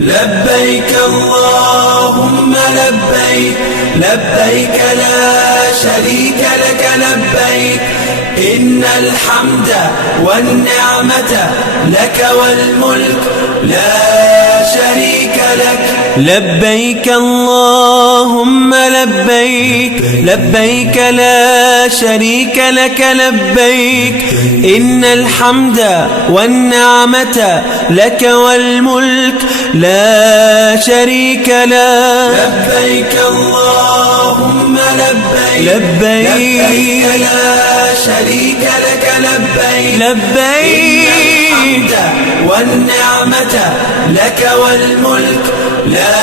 لبيك اللهم لبيك، لبيك لا شريك لك لبيك، إن الحمد والنعمة لك والملك لا شريك لك. لبيك اللهم لبيك، لبيك لا شريك لك لبيك، إن الحمد والنعمة لك والملك لا شريك لك. لبيك اللهم لبيك، لبيك لا شريك لك لبيك، لبيك والنعمة لك والملك لا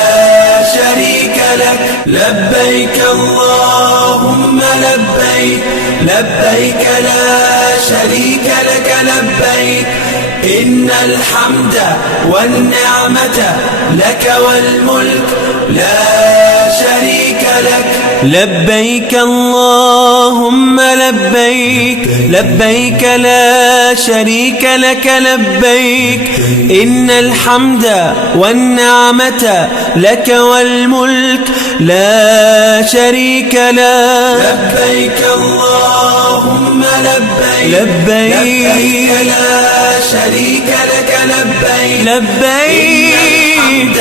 شريك لك. لبيك اللهم لبيك، لبيك لا شريك لك لبيك، إن الحمد والنعمة لك والملك لا شريك لك. لبيك اللهم لبيك، لبيك لا شريك لك لبيك، إن الحمد والنعمة لك والملك لا شريك لك. لبيك اللهم لبيك، لبيك لا شريك لك لبيك، لبيك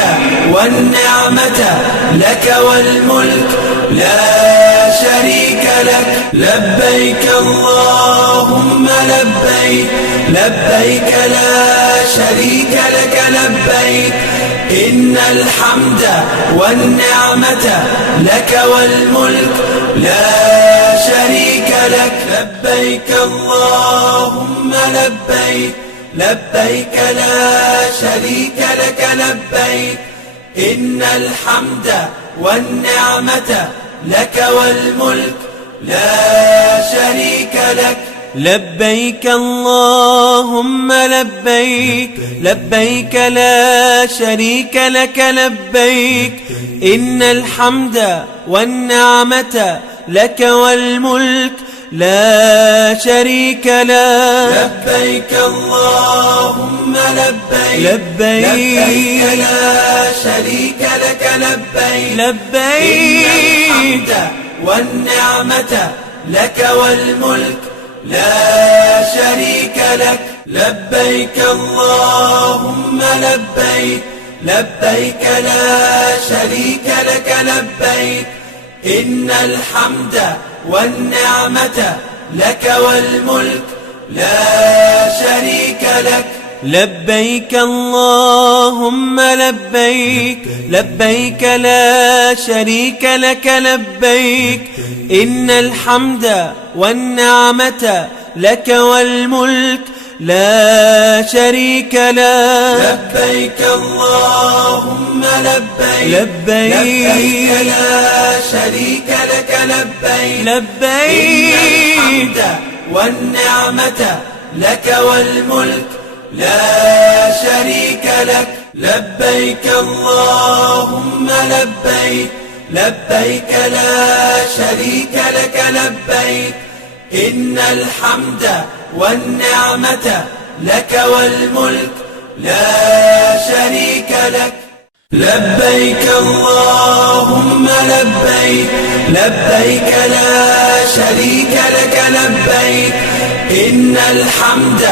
والنعمة لك والملك لا شريك لك. لبيك اللهم لبيك، لبيك لا شريك لك لبيك، إن الحمد والنعمة لك والملك لا شريك لك. لبيك اللهم لبيك، لبيك لا شريك لك لبيك، إن الحمد والنعمة لك والملك لا شريك لك. لبيك اللهم لبيك، لبيك لا شريك لك لبيك، إن الحمد والنعمة لك والملك لا شريك لك. لبيك اللهم لبيك، لبيك لا شريك لك لبيك، لبيك والنعمة لك والملك لا شريك لك. لبيك اللهم لبيك، لبيك لا شريك لك لبيك، إن الحمد والنعمة لك والملك لا شريك لك. لبيك اللهم لبيك، لبيك لا شريك لك لبيك، إن الحمد والنعمة لك والملك لا شريك لك. لبيك اللهم لبيك، لبيك لا شريك لك لبيك، لبيك والنعمة لك والملك لا شريك لك. لبيك اللهم لبيك، لبيك لا شريك لك لبيك، إن الحمد والنعمة لك والملك لا شريك لك. لبيك اللهم لبيك، لبيك لا شريك لك لبيك، إن الحمد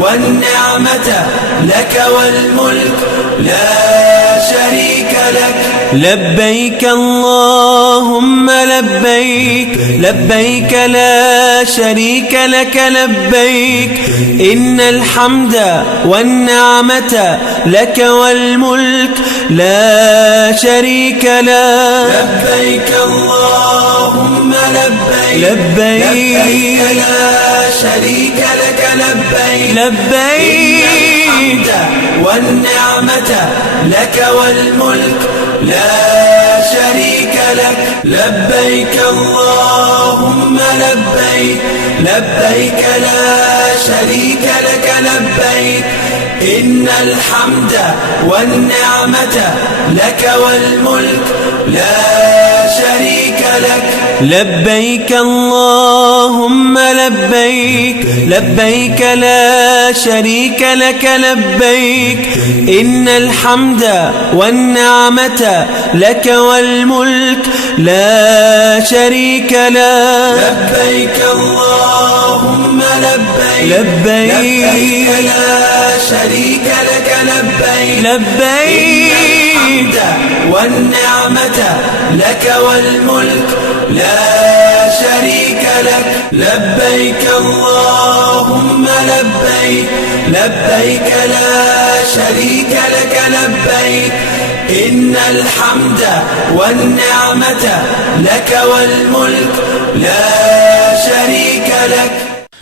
والنعمة لك والملك لا شريك لك. لبيك اللهم لبيك، لبيك لا شريك لك لبيك، إن الحمد والنعمة لك والملك لا شريك لك. لبيك اللهم لبيك، لبيك لا شريك لك لبيك، لبيك والنعمة لك والملك لا شريك لك. لبيك اللهم لبيك، لبيك لا شريك لك لبيك، إن الحمد والنعمة لك والملك لا شريك لك. لبيك اللهم لبيك لبيك لا شريك لك لبيك إن الحمد والنعمة لك والملك لا شريك لك لبيك اللهم لبيك لبيك لا شريك لك لبيك لبيك والنعمة لك والملك لا شريك لك لبيك اللهم لبيك لبيك لا شريك لك لبيك إن الحمد والنعمة لك والملك لا شريك لك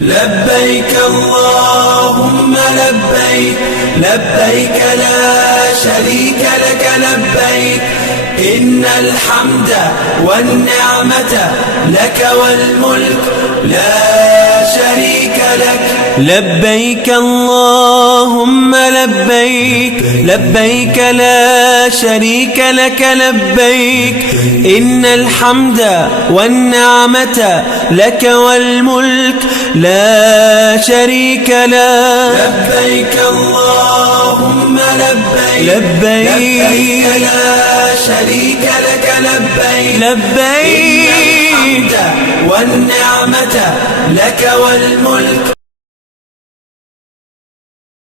لبيك اللهم لبيك لبيك لا شريك لك لبيك إن الحمد والنعمة لك والملك لا شريك لك لبيك اللهم لبيك لبيك لا شريك لك لبيك إن الحمد والنعمة لك والملك لا شريك لك لبيك اللهم لبيك لبيك لا شريك لك لبيك لبيك والنعمة لك والملك